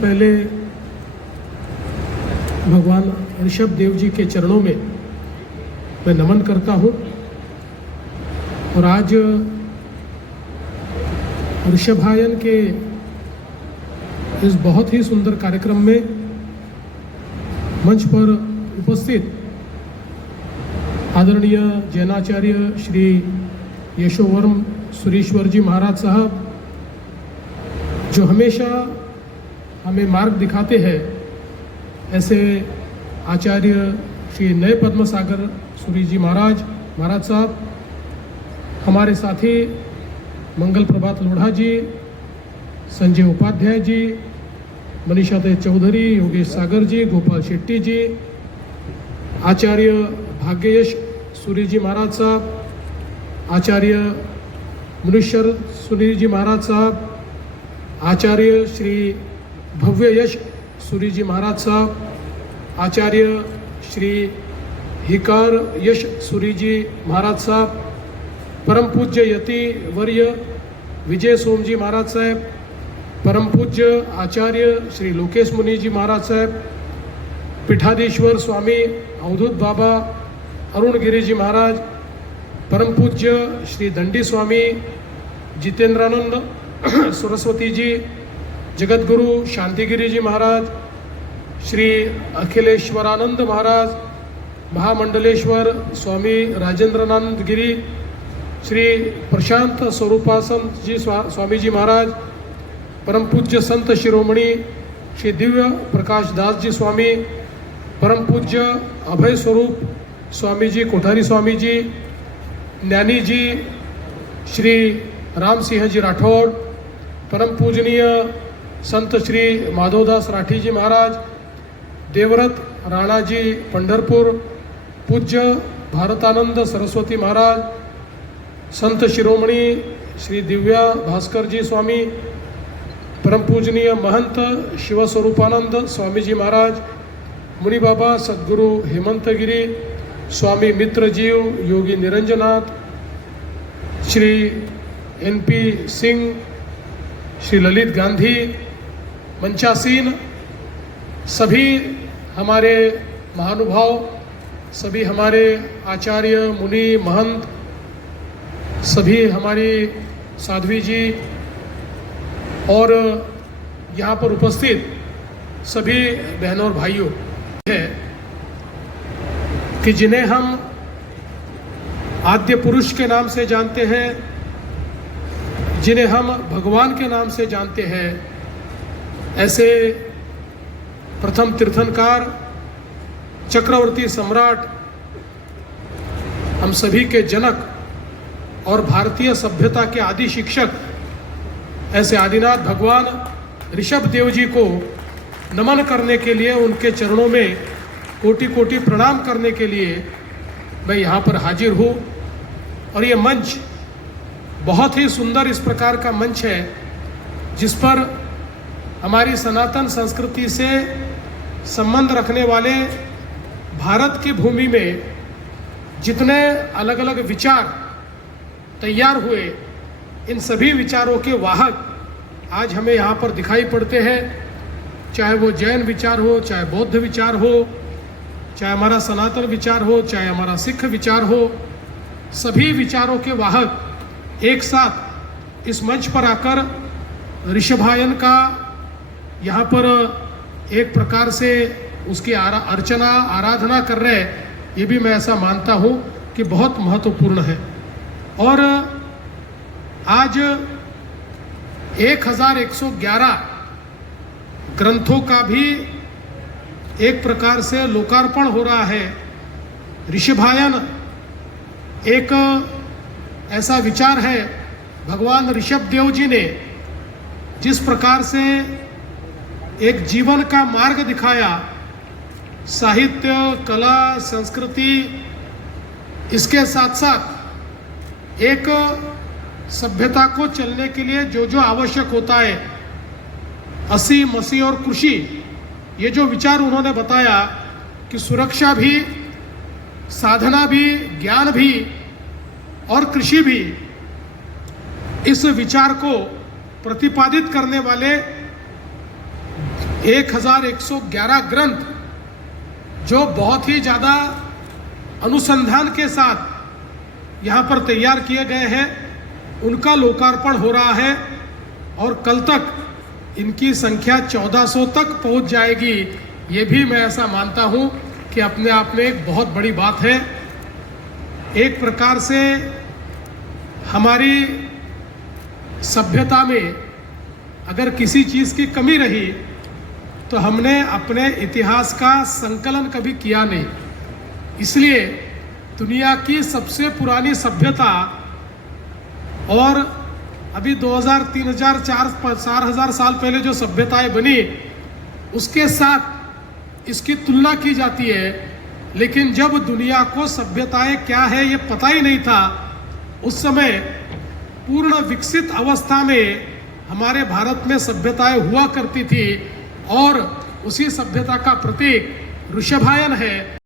पहले भगवान ऋषभ देव जी के चरणों में मैं नमन करता हूँ। और आज ऋषभायन के इस बहुत ही सुंदर कार्यक्रम में मंच पर उपस्थित आदरणीय जैनाचार्य श्री यशोवर्म सुरेश्वर जी महाराज साहब, जो हमेशा हमें मार्ग दिखाते हैं, ऐसे आचार्य श्री नए पद्म सागर सूरी जी महाराज साहब, हमारे साथी मंगल प्रभात लोढ़ा जी, संजय उपाध्याय जी, मनीषा दे चौधरी, योगेश सागर जी, गोपाल शेट्टी जी, आचार्य भाग्ययश सूरी जी महाराज साहब, आचार्य मुनीश्वर सूरी जी महाराज साहब, आचार्य श्री भव्य यश सूरी जी महाराज साहब, आचार्य श्री हिकार यश सूरी जी महाराज साहब, परम पूज्य यति वर्य विजय सोम जी महाराज साहब, परम पूज्य आचार्य श्री लोकेश मुनि जी महाराज साहब, पीठाधीश्वर स्वामी अवधूत बाबा अरुण गिरी जी महाराज, परम पूज्य श्री दंडी स्वामी जितेंद्रानंद सरस्वती जी, जगत गुरु शांतिगिरी जी महाराज, श्री अखिलेश्वरानंद महाराज, महामंडलेश्वर स्वामी राजेंद्रानंद गिरी, श्री प्रशांत स्वरूपासन जी स्वामी जी महाराज, परम पूज्य संत शिरोमणि श्री दिव्य प्रकाश दास जी स्वामी, परम पूज्य अभय स्वरूप स्वामी जी कोठारी स्वामी जी, ज्ञानी जी श्री राम सिंह जी राठौड़, परम पूजनीय संत श्री माधवदास राठी जी महाराज, देवरत राणा जी पंढरपुर, पूज्य भारतानंद सरस्वती महाराज, संत शिरोमणि श्री दिव्या भास्कर जी स्वामी, परम पूजनीय महंत शिवस्वरूपानंद स्वामी जी महाराज, मुनि बाबा सद्गुरु हेमंत गिरी, स्वामी मित्र जीव योगी निरंजनाथ, श्री NP सिंह, श्री ललित गांधी, मंचासीन सभी हमारे महानुभाव, सभी हमारे आचार्य मुनि महंत, सभी हमारी साध्वी जी और यहाँ पर उपस्थित सभी बहनों और भाइयों है कि जिन्हें हम आद्य पुरुष के नाम से जानते हैं, जिन्हें हम भगवान के नाम से जानते हैं, ऐसे प्रथम तीर्थंकार, चक्रवर्ती सम्राट, हम सभी के जनक और भारतीय सभ्यता के आदि शिक्षक, ऐसे आदिनाथ भगवान ऋषभ देव जी को नमन करने के लिए, उनके चरणों में कोटि कोटि प्रणाम करने के लिए मैं यहाँ पर हाजिर हूँ। और ये मंच बहुत ही सुंदर इस प्रकार का मंच है जिस पर हमारी सनातन संस्कृति से संबंध रखने वाले भारत की भूमि में जितने अलग अलग विचार तैयार हुए, इन सभी विचारों के वाहक आज हमें यहाँ पर दिखाई पड़ते हैं। चाहे वो जैन विचार हो, चाहे बौद्ध विचार हो, चाहे हमारा सनातन विचार हो, चाहे हमारा सिख विचार हो, सभी विचारों के वाहक एक साथ इस मंच पर आकर ऋषभायन का यहाँ पर एक प्रकार से उसकी अर्चना आराधना कर रहे हैं, ये भी मैं ऐसा मानता हूँ कि बहुत महत्वपूर्ण है। और आज 1111 ग्रंथों का भी एक प्रकार से लोकार्पण हो रहा है। ऋषभायन एक ऐसा विचार है, भगवान ऋषभ देव जी ने जिस प्रकार से एक जीवन का मार्ग दिखाया, साहित्य, कला, संस्कृति, इसके साथ साथ एक सभ्यता को चलने के लिए जो जो आवश्यक होता है, असी मसी और कृषि, ये जो विचार उन्होंने बताया कि सुरक्षा भी, साधना भी, ज्ञान भी और कृषि भी, इस विचार को प्रतिपादित करने वाले 1111 ग्रंथ जो बहुत ही ज़्यादा अनुसंधान के साथ यहाँ पर तैयार किए गए हैं, उनका लोकार्पण हो रहा है और कल तक इनकी संख्या 1400 तक पहुँच जाएगी। ये भी मैं ऐसा मानता हूँ कि अपने आप में एक बहुत बड़ी बात है। एक प्रकार से हमारी सभ्यता में अगर किसी चीज़ की कमी रही तो हमने अपने इतिहास का संकलन कभी किया नहीं। इसलिए दुनिया की सबसे पुरानी सभ्यता और अभी 2000, 3000, 4000 साल पहले जो सभ्यताएं बनी उसके साथ इसकी तुलना की जाती है। लेकिन जब दुनिया को सभ्यताएं क्या है ये पता ही नहीं था, उस समय पूर्ण विकसित अवस्था में हमारे भारत में सभ्यताएं हुआ करती थी और उसी सभ्यता का प्रतीक वृषभायन है।